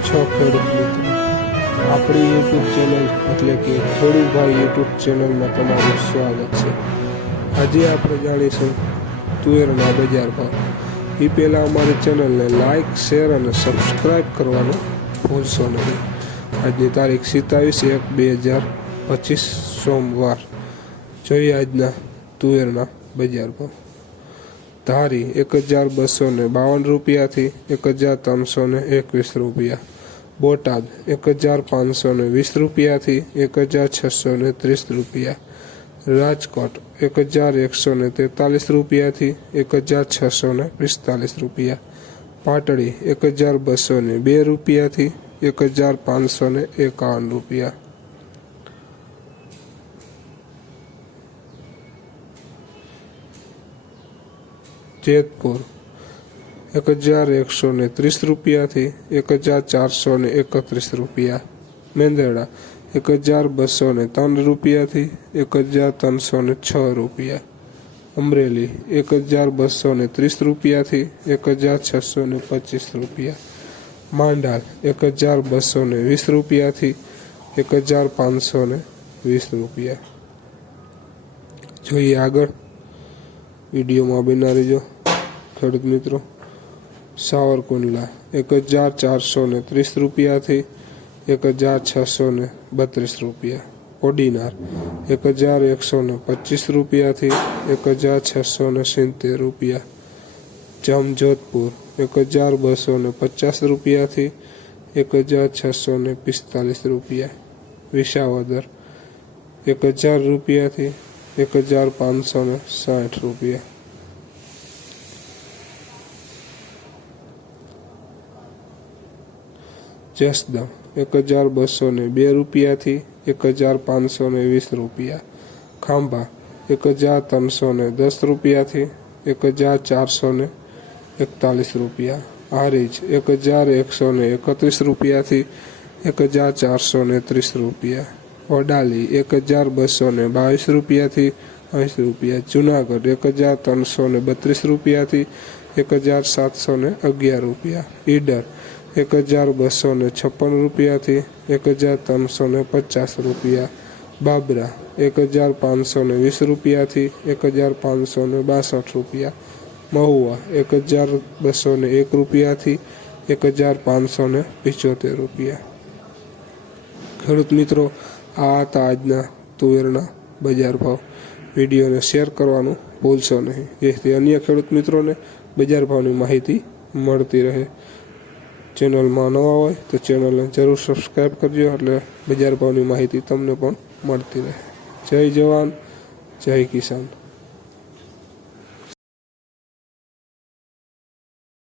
છો ખેડૂત મિત્રો. આપણી યુટ્યુબ ચેનલ એટલે કે ખેડૂતભાઈ યુટ્યુબ ચેનલમાં તમારું સ્વાગત છે. આજે આપણે જાણીશું તુવેરના બજાર ભાવ. એ પહેલાં અમારી ચેનલને લાઇક શેર અને સબસ્ક્રાઈબ કરવાનું ભૂલશો નહીં. આજની તારીખ સિત્તાવીસ એક બે હજાર પચીસ સોમવાર. જોઈએ આજના તુવેરના બજાર ભાવ. ધારી એક હજાર બસો ને બાવન રૂપિયાથી એક હજાર ત્રણસો ને એકવીસ રૂપિયા. બોટાદ એક હજાર પાંચસો ને વીસ રૂપિયાથી એક હજાર છસો ને ત્રીસ રૂપિયા. રાજકોટ એક હજાર એકસો ને તેતાલીસ રૂપિયાથી એક હજાર છસો ને પિસ્તાલીસ રૂપિયા. પાટડી એક હજાર બસો ને બે રૂપિયાથી એક હજાર પાંચસો ને એકાવન રૂપિયા. જેતપુર એક હજાર એકસો ને ત્રીસ રૂપિયાથી એક હજાર ચારસો ને એકત્રીસ રૂપિયા. મેંદરડા એક હજાર બસો ને ત્રણ રૂપિયાથી એક હજાર ત્રણસો ને છ રૂપિયા. અમરેલી, એક હજાર બસો ને ત્રીસ રૂપિયાથી એક હજાર છસો ને પચીસ રૂપિયા. માંડાલ, એક હજાર બસો ને વીસ રૂપિયાથી એક હજાર પાંચસો ને વીસ રૂપિયા. જોઈએ આગળ. વિડીયોમાં બના રહેજો. ખેડૂત મિત્રો, સાવરકુંડલા એક હજાર ચારસો ને ત્રીસ રૂપિયાથી એક હજાર છસો ને બત્રીસ રૂપિયા. ઓડિનાર એક હજાર એકસો ને પચીસ રૂપિયાથી એક હજાર છસો ને સિત્તેર રૂપિયા. જામજોધપુર એક હજાર બસો ને પચાસ રૂપિયાથી એક હજાર છસો ને પિસ્તાલીસ રૂપિયા. વિસાવદર એક હજાર રૂપિયાથી એક હજાર પાંચસો ને સાઠ રૂપિયા જસદમ એક હજાર બસો ને બે રૂપિયાથી એક હજાર પાંચસો ને વીસ રૂપિયા ખાંભા એક હજાર ત્રણસો ને દસ રૂપિયાથી એક હજાર ચારસો ને એકતાલીસ રૂપિયા હારીજ એક હજાર એકસો ને એકત્રીસ રૂપિયાથી એક હજાર ચારસો ને ત્રીસ રૂપિયા વડાલી એક હજાર બસો ને બાવીસ રૂપિયાથી ऐंशी રૂપિયા જુનાગઢ, એક હજાર ત્રણસો ને બત્રીસ રૂપિયાથી, એક હજાર સાતસો ને અગિયાર રૂપિયા. ઈડર, એક હજાર બસો ને છપ્પન રૂપિયાથી, એક હજાર ત્રણસો ને પચાસ રૂપિયા. બાબરા, એક હજાર પાંચસો ને વીસ રૂપિયાથી, એક હજાર પાંચસો ને બાસઠ રૂપિયા. મહુવા, એક હજાર બસો ને એક રૂપિયાથી, એક હજાર પાંચસો ને પિચોતેર રૂપિયા. ખેડૂત મિત્રો આ હતા આજના તુવેરના બજાર ભાવ. વિડીયોને શેર કરવાનું ભૂલશો નહીં. જેથી અન્ય ખેડૂત મિત્રોને બજાર ભાવની માહિતી મળતી રહે. ચેનલમાં નવા હોય તો ચેનલને જરૂર સબસ્ક્રાઈબ કરજો એટલે બજાર ભાવની માહિતી તમને પણ મળતી રહે. જય જવાન, જય કિસાન.